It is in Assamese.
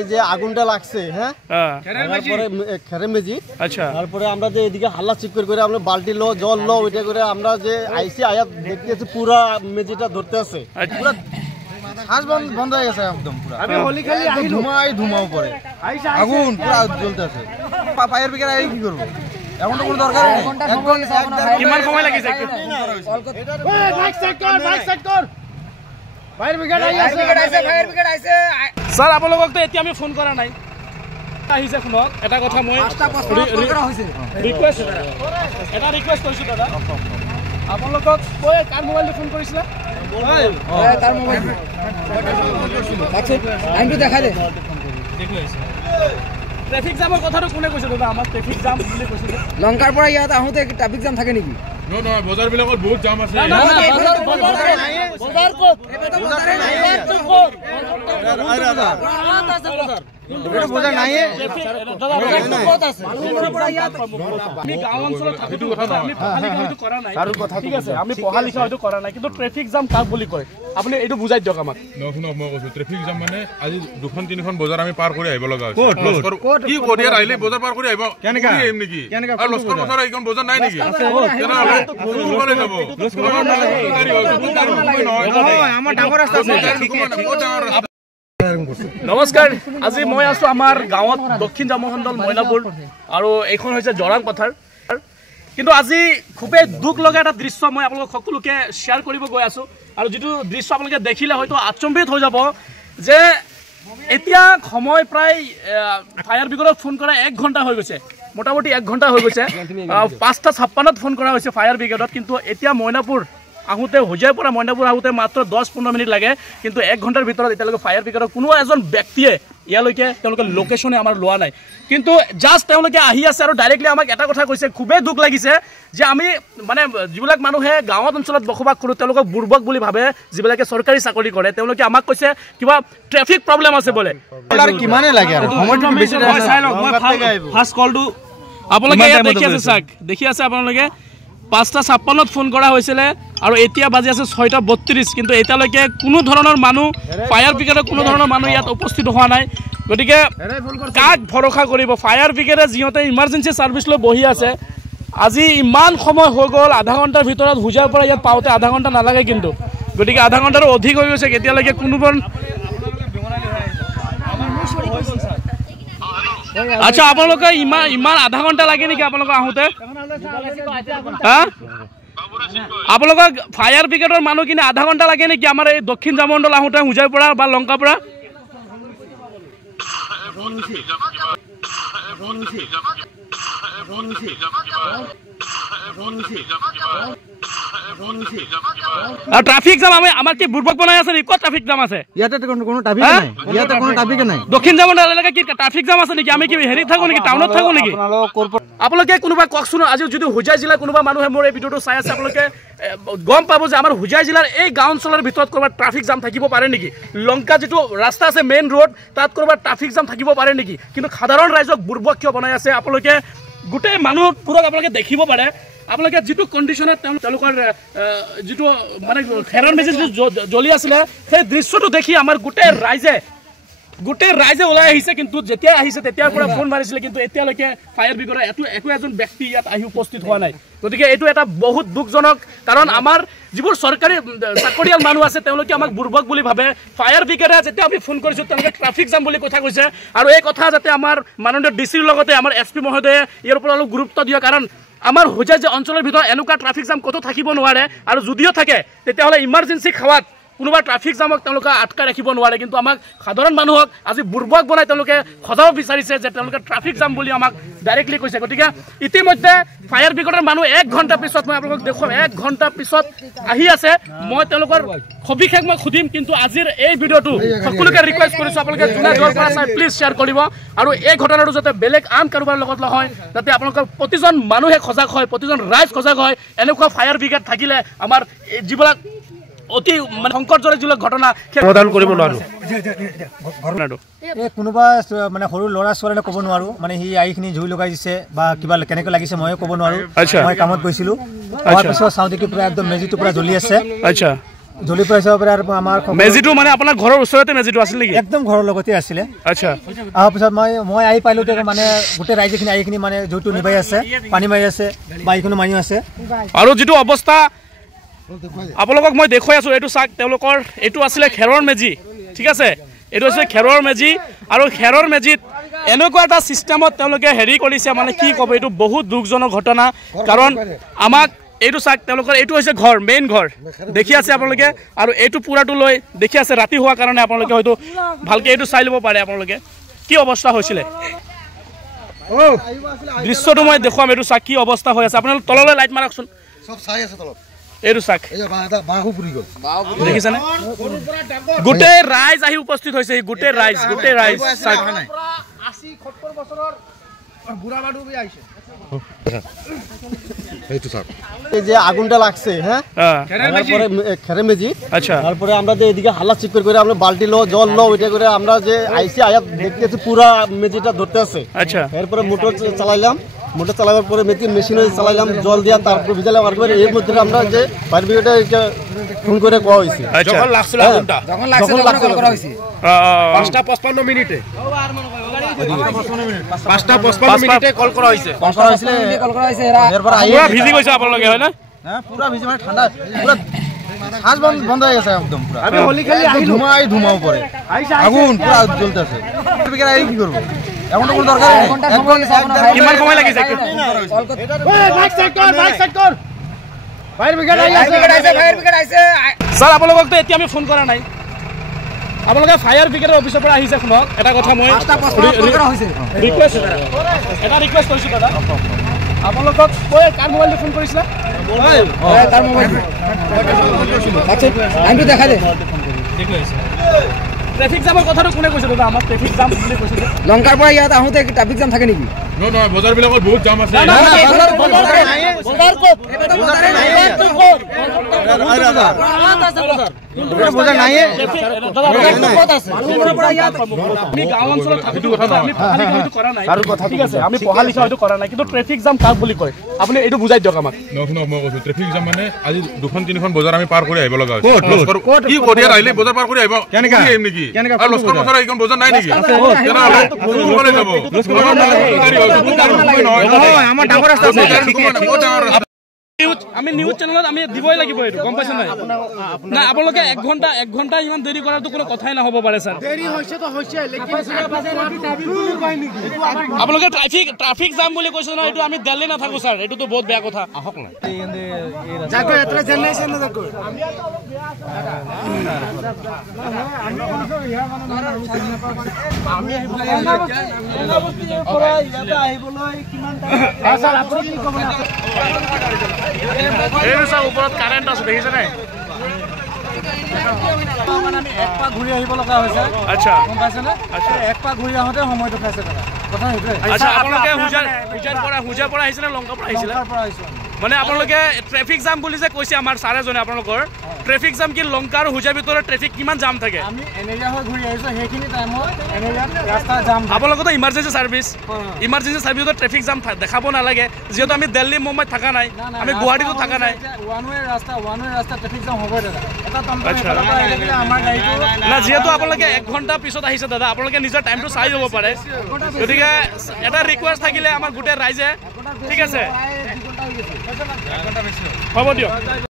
এই যে আগুনটা লাগছে হ্যাঁ তারপরে খেরের মেজি আচ্ছা তারপরে আমরা যে এদিকে হাল্লা চিৎকার করে আমরা বালতি লো জল লো ওইটা করে আমরা যে আইসি আয়া দেখতেছি পুরো মেজিটা ধরতে আছে পুরো শ্বাস বন্ধ হয়ে গেছে একদম পুরো আমি হলি খালি আইলো ধুমাও পড়ে আগুন পুরো জ্বলতে আছে ফায়ার ব্রিগেড আই কি করব এখন তো কোনো দরকার নেই কিমান সময় লাগিছে বাইক সেট কর ফায়ার ব্রিগেড আইছে স্যার আপোনালোকক তো এতিয়া আমি ফোন কৰা নাই আহিছে শুনক এটা কথা মই ৰিকুৱেষ্ট কৰিছো দাদা আপোনালোকক কৈ কাৰ মোবাইলটো ফোন কৰিছিলা তাৰ মোবাইল টাইমটো দেখাই দে ট্ৰেফিক জামৰ কথাটো কোনে কৈছে দাদা আমাক ট্ৰেফিক জাম বুলি কৈছে লংকাৰ পৰা ইয়াত আহোতে ট্ৰেফিক জাম থাকে নেকি নহয় বজাৰ বিলাকত বহুত জাম আছে বজাৰ ক'ত বজাৰ নাই ক'ত আছে আমি গাঁও অঞ্চলত থাকোঁ কথা আমি পঢ়া লিখা হয়তো কৰা নাই আৰু কথা ঠিক আছে আমি পঢ়া লিখা হয়তো কৰা নাই কিন্তু ট্ৰেফিক জাম কাক বুলি কয় আপুনি এইটো বুজাই দিয়ক আমাক শুনক মই কৈছো ট্ৰেফিক জাম মানে আজি দুখন তিনিখন বজাৰ আমি পাৰ কৰি আহিব লগা হৈছে কি কৰিয়াৰ আহিলে বজাৰ পাৰ কৰি আহিব কেনেকা আহিম নেকি আৰু লস্কৰ বজাৰ এইখন বজাৰ নাই নেকি তেনেহ'লে কোনফালে যাব আমাৰ ডাঙৰ ৰাস্তা আছে নমস্কাৰ আজি মই আছো আমাৰ গাঁৱত দক্ষিণ জামখণ্ডল মইনাপুৰ আৰু এইখন হৈছে জৰাং পথাৰ কিন্তু আজি খুবেই দুখ লগা এটা দৃশ্য মই আপোনালোক সকলোকে শ্বেয়াৰ কৰিব গৈ আছো আৰু যেটো দৃশ্য আপোনালোকে দেখিলে হয়তো আচম্বিত হৈ যাব যে এতিয়া সময় প্ৰায় ফায়াৰ ব্ৰিগেডক ফোন কৰা 1 ঘণ্টা হৈ গৈছে মোটামুটি 1 ঘণ্টা হৈ গৈছে 5:56 ফোন কৰা হৈছে ফায়াৰ ব্ৰিগেডত কিন্তু এতিয়া মইনাপুৰ আহোতে হোজাইৰ পৰা মইনাপুৰ আহোতে মাত্ৰ 10-15 মিনিট লাগে কিন্তু 1 ঘণ্টাৰ ভিতৰত এতিয়ালৈকে ফায়াৰ ব্ৰিগেডৰ কোনো এজন ব্যক্তিয়ে ইয়ালৈকে তেওঁলোকে লোকেশনে আমাৰ লোৱা নাই কিন্তু জাস্ট তেওঁলোকে আহি আছে আৰু ডাইৰেক্টলি আমাক এটা কথা কৈছে খুবেই দুখ লাগিছে যে আমি মানে যিবিলাক মানুহে গাঁৱত অঞ্চলত বসবাস কৰোঁ তেওঁলোকক বুৰ্বক বুলি ভাবে যিবিলাকে চৰকাৰী চাকৰি কৰে তেওঁলোকে আমাক কৈছে কিবা ট্ৰেফিক প্ৰব্লেম আছে বোলে আৰু কিমানে লাগে আৰু সময়টো বেছি চাই লওক মই ফাৰ্ষ্ট কলটো আপোনালোকে দেখি আছে আপোনালোকে 5:56 ফোন কৰা হৈছিলে আৰু এতিয়া বাজি আছে 6:32 কিন্তু এতিয়ালৈকে কোনো ধৰণৰ মানুহ ফায়াৰ ব্ৰিগেডৰ কোনো ধৰণৰ মানুহ ইয়াত উপস্থিত হোৱা নাই গতিকে কাক ভৰসা কৰিব ফায়াৰ ব্ৰিগেডে যিহঁতে ইমাৰ্জেঞ্চি সাৰ্ভিস লৈ বহি আছে আজি ইমান সময় হৈ গ'ল আধা ঘণ্টাৰ ভিতৰত হোজাৰ পৰা ইয়াত পাওঁতে আধা ঘণ্টা নালাগে কিন্তু গতিকে আধা ঘণ্টাৰো অধিক হৈ গৈছে এতিয়ালৈকে কোনোবাৰ আচ্ছা আপোনালোকে ইমান আধা ঘণ্টা লাগে নেকি আপোনালোক আহোতে আপোনালোক ফায়াৰ ব্ৰিগেডৰ মানুহ কিনে আধা ঘণ্টা লাগে নেকি আমাৰ এই দক্ষিণ জামমণ্ডল আহোতে হোজাইৰ পৰা বা লংকাৰ পৰা ট্রাফিক জাম আমার কি বুর্বক বনাই আছে নি কত ট্রাফিক জাম আছে ইয়াতে কোনো ট্রাফিক নাই ইয়াতে কোনো ট্রাফিক নাই দক্ষিণ জামমণ্ডল এলাকা কি ট্রাফিক জাম আছে নেকি আমি কি হেৰি থাকো নেকি টাউনত থাকো নেকি আপোনালোকে কোনোবা ককচোন আজি যদি হোজাই জিলা কোনোবা মানুহে মোৰ এই ভিডিওটো চাই আছে আপোনালোকে গম পাব যে আমাৰ হোজাই জিলাৰ এই গাঁও অঞ্চলৰ ভিতৰত কৰবাত ট্ৰাফিক জাম থাকিব পাৰে নেকি লংকা যেটো ৰাস্তা আছে মেইন ৰোড তাত কৰবাত ট্ৰাফিক জাম থাকিব পাৰে নেকি কিন্তু সাধাৰণ ৰাইজক বুৰ্বক কিয় বনাই আছে আপোনালোকে গোটেই মানুহ পুৰক আপোনালোকে দেখিব পাৰে আপোনালোকে যেটো কন্ডিশনত তেওঁলোকৰ যেটো মানে খেৰৰ মেজি জ্বলি আছিল সেই দৃশ্যটো দেখি আমাৰ গোটেই ৰাইজে ওলাই আহিছে কিন্তু যেতিয়া আহিছে তেতিয়াৰ পৰা ফোন মাৰিছিল কিন্তু এতিয়ালৈকে ফায়াৰ ব্ৰিগেডৰ একো এজন ব্যক্তি ইয়াত আহি উপস্থিত হোৱা নাই গতিকে এইটো এটা বহুত দুখজনক কাৰণ আমাৰ যিবোৰ চৰকাৰী চাকৰিয়াল মানুহ আছে তেওঁলোকে আমাক বুৰ্বক বুলি ভাবে ফায়াৰ ব্ৰিগেডে যেতিয়া আমি ফোন কৰিছো তেওঁলোকে ট্ৰাফিক জাম বুলি কথা কৈছে আৰু এই কথা যাতে আমাৰ মাননীয় ডিচিৰ লগতে আমাৰ এছপি মহোদয়ে ইয়াৰ ওপৰত অলপ গুৰুত্ব দিয়ে কাৰণ আমাৰ হোজাই যে অঞ্চলৰ ভিতৰত এনেকুৱা ট্ৰাফিক জাম কত থাকিব নোৱাৰে আৰু যদিও থাকে তেতিয়াহলে ইমাৰ্জেন্সি খাৱাত কোনোবা ট্ৰাফিক জামক তেওঁলোকে আটকাই ৰাখিব নোৱাৰে কিন্তু আমাক সাধাৰণ মানুহক আজি বুৰ্বক বনাই তেওঁলোকে খজাব বিচাৰিছে যে তেওঁলোকে ট্ৰাফিক জাম বুলি আমাক ডাইৰেক্টলি কৈছে গতিকে ইতিমধ্যে ফায়াৰ ব্ৰিগেডৰ মানুহ 1 ঘণ্টা পিছত মই আপোনালোকক দেখুৱাম 1 ঘণ্টা পিছত আহি আছে মই তেওঁলোকৰ সবিশেষ মই খুদিম কিন্তু আজিৰ এই ভিডিওটো সকলোকে ৰিকুৱেষ্ট কৰিছো আপোনালোকে জুনা জৰ পৰা চাই প্লিজ শ্বেয়াৰ কৰিব আৰু এই ঘটনাটো যাতে বেলেগ আন কাৰোবাৰ লগত নহয় যাতে আপোনালোকৰ প্ৰতিজন মানুহে খজাগ হয় প্ৰতিজন ৰাইজ খজাগ হয় এনেকুৱা ফায়াৰ ব্ৰিগেড থাকিলে আমাৰ যিবিলাক অতি মানে সংকটজনক যিবিলাক ঘটনা সমাধান কৰিব নোৱাৰো ঘটনাটো কোনোবা মানে সৰু ল'ৰা ছোৱালীয়ে ক'ব নোৱাৰো মানে হি আইখিনি জুই লগাই দিছে বা কিবা কেনেকৈ লাগিছে মইও ক'ব নোৱাৰো মই কামত গৈছিলো তাৰ পিছত চাওঁ দেখি পুৰা একদম মেজিটো পুৰা জ্বলি আছে আচ্ছা জ্বলি পৰিছে পাৰে আৰু আমাৰ মেজিটো মানে আপোনাৰ ঘৰৰ ওচৰতে মেজিটো আছিল নেকি একদম ঘৰৰ লগতে আছিলে আচ্ছা আহাৰ পিছত মই আহি পাইলো মানে গোটেই ৰাইজখিনি আহিখিনি মানে জুইটো নিভাই আছে পানী মাৰি আছে বাইকনো মাৰি আছে আৰু যেটো অৱস্থা আপোনালোকক মই দেখুৱাই আছো এইটো চাক তেওঁলোকৰ এইটো আছিলে খেৰৰ মেজি ঠিক আছে এইটো আছে খেৰৰ মেজি আৰু খেৰৰ মেজিত এনেকুৱা এটা সিস্টেমত তেওঁলোকে হেৰি কৰিছে মানে কি ক'ব এইটো বহুত দুখজনক ঘটনা কাৰণ আমাক এইটো চাক তেওঁলোকৰ এইটো হৈছে ঘৰ মেইন ঘৰ দেখি আছে আপোনালোকে আৰু এইটো পুৰাটো লৈ দেখি আছে ৰাতি হোৱাৰ কাৰণে আপোনালোকে হয়তো ভালকে এইটো চাই ল'ব পাৰে আপোনালোকে কি অৱস্থা হৈছিলে দৃশ্যটো মই দেখুৱাম এইটো চাক কি অৱস্থা হৈ আছে আপোনালোকে তললৈ লাইট মাৰকচোন সব চাই আছে তলত এইটো চাক বাহু পুৰি গ'ল দেখিছেনে গোটেই ৰাইজ আহি উপস্থিত হৈছে গোটেই ৰাইজ চাক 80-70 বছৰৰ বুঢ়া মানুহ বি আহিছে এইটো চাক এই যে আগুনটা লাগছে হ্যাঁ খেরে মেজি আচ্ছা তারপরে আমরা যে এদিকে হাল্লা চিপর করে আমরা বালতি লো জল লো ওইটা করে আমরা যে আইসি আয়া দেখতেছি পুরা মেজিটা ধরতে আছে আচ্ছা এরপরে মোটর চালাইলাম মোটর চালাবার পরে মেশিনে চালাইলাম জল দিয়া তারপর ভিজালাম আর করে এর মধ্যে আমরা যে ফায়ার ব্রিগেডে ফোন করে কোয়া হইছে যখন লাগছিল আগুনটা যখন কল করা হইছে 5:55 মিনিটে 5:55 মিনিটে কল করা হইছে এরপর পুরা ভিজি গৈছে আপোনালোকে হয় না হ্যাঁ পুরা ভিজি মানে ঠান্ডা পুরা শ্বাস বন্ধ হয়ে গেছে একদম পুরা আমি হলি খালি আহিলো ধুমাও পড়ে আগুন পুরা জ্বলতেছে বিকেরা এই কি করব এখন তো কোনো দরকার নেই কিমান সময় লাগিছে বাইক সাইড কর ফায়ার ব্রিগেড আইছে স্যার আপোনালোকক তো এতিয়া আমি ফোন কৰা নাই আপোনালোকে ফায়াৰ ব্ৰিগেডৰ অফিচৰ পৰা আহিছে শুনক এটা কথা মই ৰিকুৱেষ্ট কৰিছোঁ দাদা আপোনালোকক কৈ কাৰ মোবাইল ফোন কৰিছিলা তাৰ মোবাইল আচ্ছা আমি দেখা দে ট্ৰাফিক জামৰ কথাটো কোনে কৈছে দাদা আমাৰ ট্ৰাফিক জাম বুলি কৈছে লংকাৰ পৰা ইয়াত আহোতে ট্ৰাফিক জাম থাকে নেকি নহয় বজাৰ বিলাকত বহুত জাম আছে বজাৰ ক'ত বজাৰ নাই আমি গাঁও অঞ্চলত থাকিটো কথা আমি পঢ়া লিখা হয়তো কৰা নাই ঠিক আছে আমি পঢ়া লিখা হয়তো কৰা নাই কিন্তু ট্রাফিক জাম কাক বুলি কয় আপুনি এইটো বুজাই দিয়ক আমাক নহয় মই কৈছো ট্রাফিক জাম মানে আজি দুখন তিনিখন বজাৰ আমি পাৰ কৰি আহিব লগা হৈছে কি কৰিয়া আহিলে বজাৰ পাৰ কৰি আহিব কেনেকৈ আহিম নেকি আৰু লস্কৰ বজাৰ এইখন বজাৰ নাই নেকি তেনেহ'লে কোনফালে যাব আমাৰ ডাঙৰ ৰাস্তা আছে আমি নিউজ চেনেলত আমি দিবই লাগিব এইটো গম পাইছে নাই না আপোনালোকে 1 ঘণ্টা ইমান দেৰি কৰাটো কোনো কথাই নহব পাৰে স্যাৰ দেৰি হৈছে তো হৈছে লেকিন আপোনালোকে ট্ৰাফিক জাম বুলি কৈছে ন এইটো আমি দিল্লী নাথাকো স্যাৰ এইটো বহুত বেয়া কথা আহক না জাগো এത്ര জেনেৰেশ্যন না জাগো আমি আহিবলৈ কিমান স্যাৰ আপুনি কি ক'ব এইটো সব ওপৰত কাৰেন্ট আছে দেখিছে নাই মানে আমি এক পা ঘূৰি আহিব লগা হৈছে আচ্ছা গম পাইছে না আচ্ছা এক পা ঘূৰি আহোতে সময়টো খাইছে কথা সেইটোৱে আচ্ছা আপোনালোকে হুজাৰ পৰা আহিছে না লংকা পৰা আহিছিলে মানে আপোনালোকে ট্ৰাফিক জাম বুলি যে কৈছে আমাৰ সাৰে জনে আপোনালোকৰ ট্ৰাফিক জাম কি লংকা আৰু হুজাৰ ভিতৰত ট্ৰাফিক কিমান জাম থাকে আমি এনেয়া হৈ ঘূৰি আহিছো সেইখিনি টাইমত এনেয়া ৰাস্তা জাম আপোনালোকৰ তো ইমার্জেন্সি সার্ভিসত ট্রাফিক জাম দেখাব নালাগে যেহেতু আমি দিল্লী মুম্বাইত থাকা নাই আমি গুৱাহাটীতো থাকা নাই ওয়ান ওয়ে ৰাস্তা ট্ৰাফিক জাম হ'ব দাদা এটা আচ্ছা আমাৰ গাড়ীটো না যেহেতু আপোনালোকে 1 ঘণ্টা পিছত আহিছে দাদা আপোনালোকে নিজৰ টাইমটো চাই ল'ব পাৰে গতিকে এটা ৰিকুৱেষ্ট থাকিলে আমাৰ গোটেই ৰাইজে ঠিক আছে হ'ব দিয়ক